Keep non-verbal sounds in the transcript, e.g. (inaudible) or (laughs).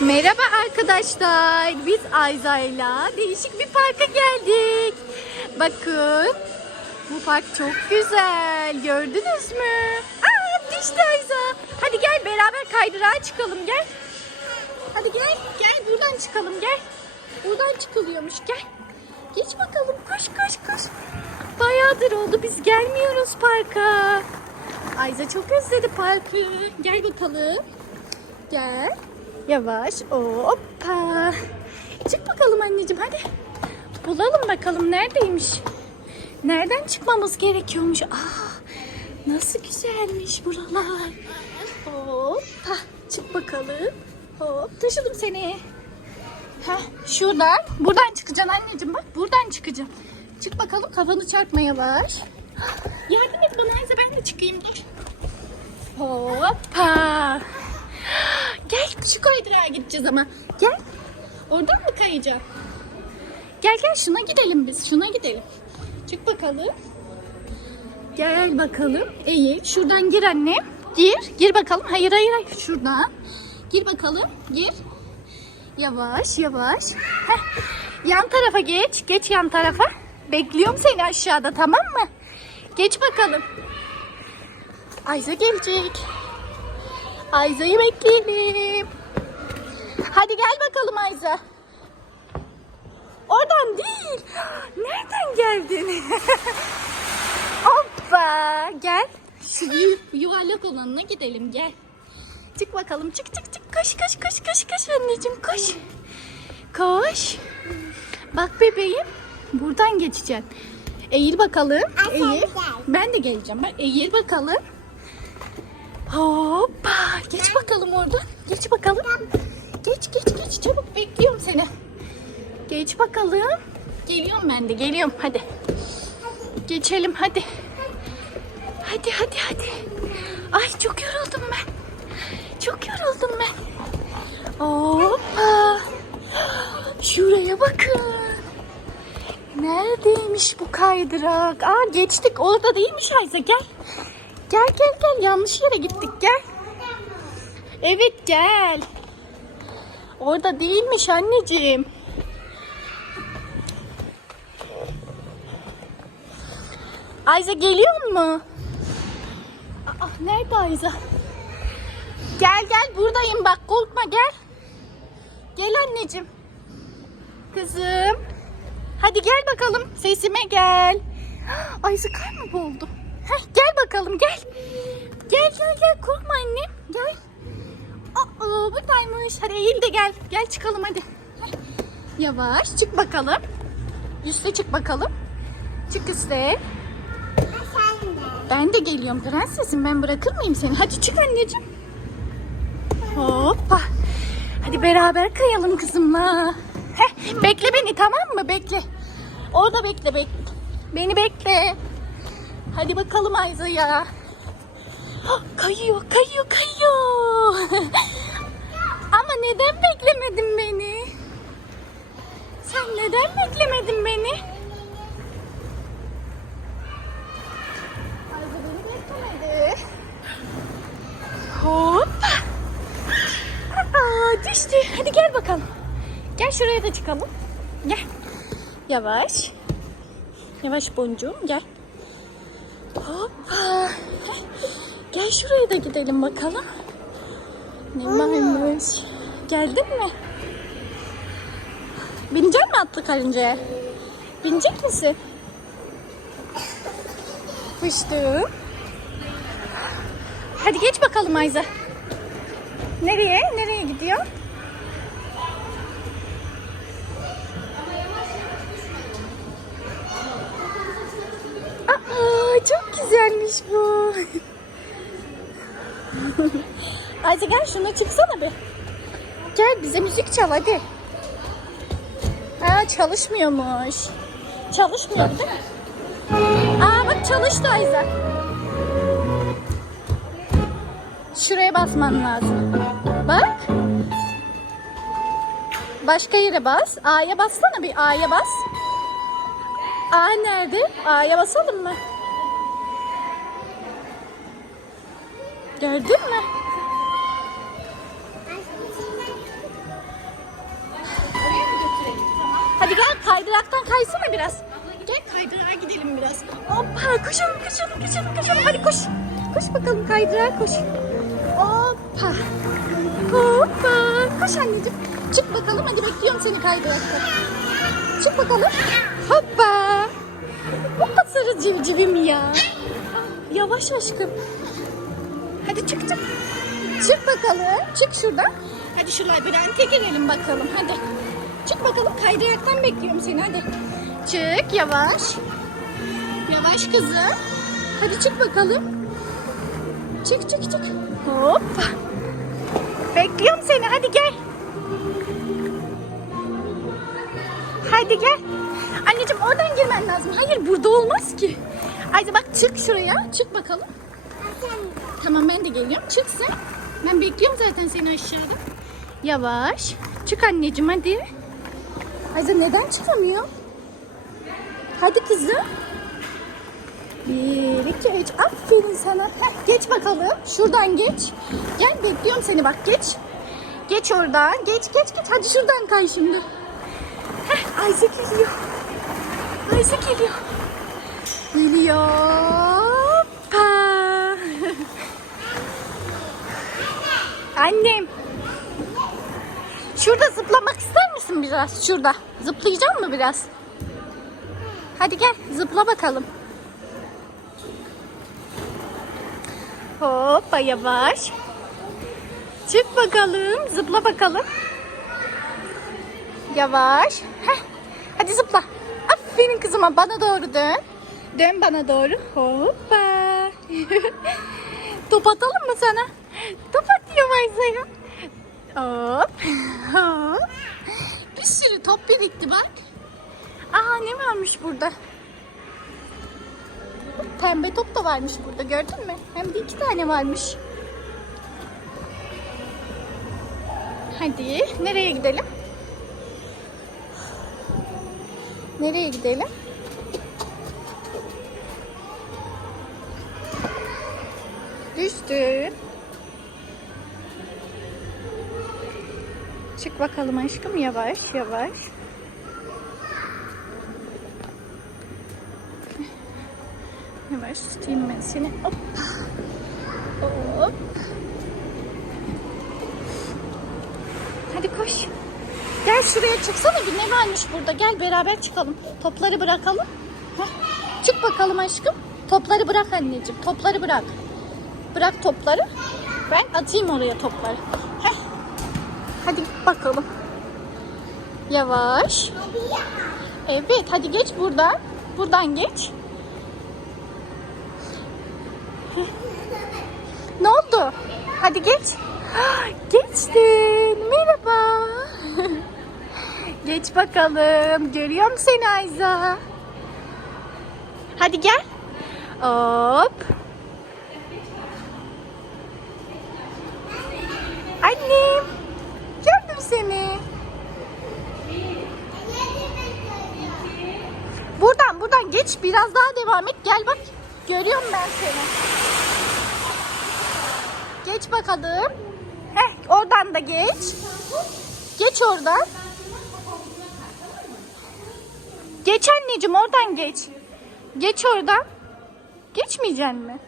Merhaba arkadaşlar. Biz Ayza'yla değişik bir parka geldik. Bakın. Bu park çok güzel. Gördünüz mü? Aa düştü Ayza. Hadi gel beraber kaydırağa çıkalım gel. Hadi gel. Gel buradan çıkalım gel. Buradan çıkılıyormuş gel. Geç bakalım koş koş koş. Bayağıdır oldu biz gelmiyoruz parka. Ayza çok özledi parkı. Gel bakalım. Gel. Yavaş. Hoppa. Çık bakalım anneciğim hadi. Bulalım bakalım neredeymiş. Nereden çıkmamız gerekiyormuş? Aa, nasıl güzelmiş buralar. Hoppa. Çık bakalım. Hop taşıdım seni. Heh, şuradan. Buradan çıkacaksın anneciğim bak. Buradan çıkacağım. Çık bakalım kafanı çarpma yavaş. Yardım et bana Ayza ben de çıkayım dur. Hoppa. Şu kaydırağa gideceğiz ama. Gel. Oradan mı kayacağım? Gel gel şuna gidelim biz. Şuna gidelim. Çık bakalım. Gel bakalım. Eğil. Şuradan gir anne. Gir. Gir bakalım. Hayır hayır hayır. Şuradan. Gir bakalım. Gir. Yavaş yavaş. Heh. Yan tarafa geç. Geç yan tarafa. Bekliyorum seni aşağıda tamam mı? Geç bakalım. Ayza gelecek. Ayza'yı bekleyelim. Hadi gel bakalım Ayza. Oradan değil. Nereden geldin? (laughs) Hoppa. Gel. Şu yu- yuvarlak olanına gidelim gel. Çık bakalım. Çık çık çık. Koş koş koş koş koş anneciğim koş. Koş. Bak bebeğim. Buradan geçeceksin. Eğil bakalım. Eğil. Ben de geleceğim. Bak eğil bakalım. Hoppa. Geç bakalım oradan. Geç bakalım. Geç geç geç. Çabuk bekliyorum seni. Geç bakalım. Geliyorum ben de. Geliyorum. Hadi. Geçelim hadi. Hadi hadi hadi. Ay çok yoruldum ben. Çok yoruldum ben. Hoppa. Şuraya bakın. Neredeymiş bu kaydırak? Aa geçtik. Orada değilmiş Ayza. Gel. Gel gel gel. Yanlış yere gittik. Gel. Evet gel. Orada değilmiş anneciğim. Ayza geliyor mu? Aa, nerede Ayza? Gel gel buradayım bak korkma gel. Gel anneciğim. Kızım. Hadi gel bakalım sesime gel. (gasps) Ayza kar mı oldu? Heh, gel bakalım gel. Gel gel gel korkma annem gel. Aa, buradaymış. Hadi eğil de gel. Gel çıkalım hadi. Heh. Yavaş çık bakalım. Üste çık bakalım. Çık üste. Ben de geliyorum prensesim. Ben bırakır mıyım seni? Hadi çık anneciğim. Hoppa. Hadi beraber kayalım kızımla. Heh, bekle beni tamam mı? Bekle. Orada bekle bekle. Beni bekle. Hadi bakalım Ayza ya. Kayıyor, kayıyor, kayıyor. (laughs) Ama neden beklemedin beni? Sen neden beklemedin beni? Ayza beni beklemedi. Hop. Aa, düştü. Hadi gel bakalım. Gel şuraya da çıkalım. Gel. Yavaş. Yavaş boncuğum gel. Hoppa. Gel şuraya da gidelim bakalım. Ne varmış? Geldin mi? Binecek mi atlı karıncaya? Binecek misin? Fıştığım. Hadi geç bakalım Ayza. Nereye? Nereye gidiyor? Aa, çok güzelmiş bu. (laughs) Ayza gel şuna çıksana bir. Gel bize müzik çal hadi. Aa çalışmıyormuş. Çalışmıyor değil mi? Aa bak çalıştı Ayza. Şuraya basman lazım. Bak. Başka yere bas. A'ya bassana bir A'ya bas. A nerede? A'ya basalım mı? Gördün mü? Hadi gel kaydıraktan kaysana biraz. Gel kaydırağa gidelim biraz. Hoppa koşalım koşalım koşalım koşalım. Hadi koş. Koş bakalım kaydırağa koş. Hoppa. Hoppa. Koş anneciğim. Çık bakalım hadi bekliyorum seni kaydırakta. Çık bakalım. Hoppa. Hoppa sarı civcivim ya. Yavaş aşkım. Hadi çık çık. Çık bakalım. Çık şuradan. Hadi şu labirente girelim bakalım. Hadi. Çık bakalım. Kaydıraktan bekliyorum seni. Hadi. Çık yavaş. Yavaş kızım. Hadi çık bakalım. Çık çık çık. Hoppa. Bekliyorum seni. Hadi gel. Hadi gel. Anneciğim oradan girmen lazım. Hayır burada olmaz ki. Ayza bak çık şuraya. Çık bakalım. Tamam ben de geliyorum. Çık sen. Ben bekliyorum zaten seni aşağıda. Yavaş. Çık anneciğim hadi. Ayza neden çıkamıyor? Hadi kızım. Bir, iki, üç. Aferin sana. Heh, geç bakalım. Şuradan geç. Gel bekliyorum seni bak geç. Geç oradan. Geç geç geç. Hadi şuradan kay şimdi. Heh, Ayşe geliyor. Ayşe geliyor. Geliyor. Annem. Şurada zıplamak ister misin biraz? Şurada. Zıplayacak mı biraz? Hadi gel zıpla bakalım. Hoppa yavaş. Çık bakalım. Zıpla bakalım. Yavaş. Heh. Hadi zıpla. Aferin kızıma bana doğru dön. Dön bana doğru. Hoppa. (laughs) Top atalım mı sana? Top atıyorum Ayza'ya. Hop. Hop. Bir sürü top birikti bak. Aa ne varmış burada? Pembe top da varmış burada gördün mü? Hem de iki tane varmış. Hadi nereye gidelim? Nereye gidelim? Düştü. Bakalım aşkım yavaş yavaş. Yavaş tutayım ben seni. Hop. Hop. Hadi koş. Gel şuraya çıksana bir ne varmış burada. Gel beraber çıkalım. Topları bırakalım. Heh. Çık bakalım aşkım. Topları bırak anneciğim. Topları bırak. Bırak topları. Ben atayım oraya topları. Heh. Hadi bakalım. Yavaş. Evet hadi geç buradan. Buradan geç. Ne oldu? Hadi geç. Ah, Geçtin. Merhaba. (laughs) Geç bakalım. Görüyorum seni Ayza. Hadi gel. Hop. Annem. Gördüm seni. Geç. Biraz daha devam et. Gel bak. Görüyorum ben seni. Geç bakalım. Heh, oradan da geç. Geç oradan. Geç anneciğim oradan geç. Geç oradan. Geçmeyeceksin mi?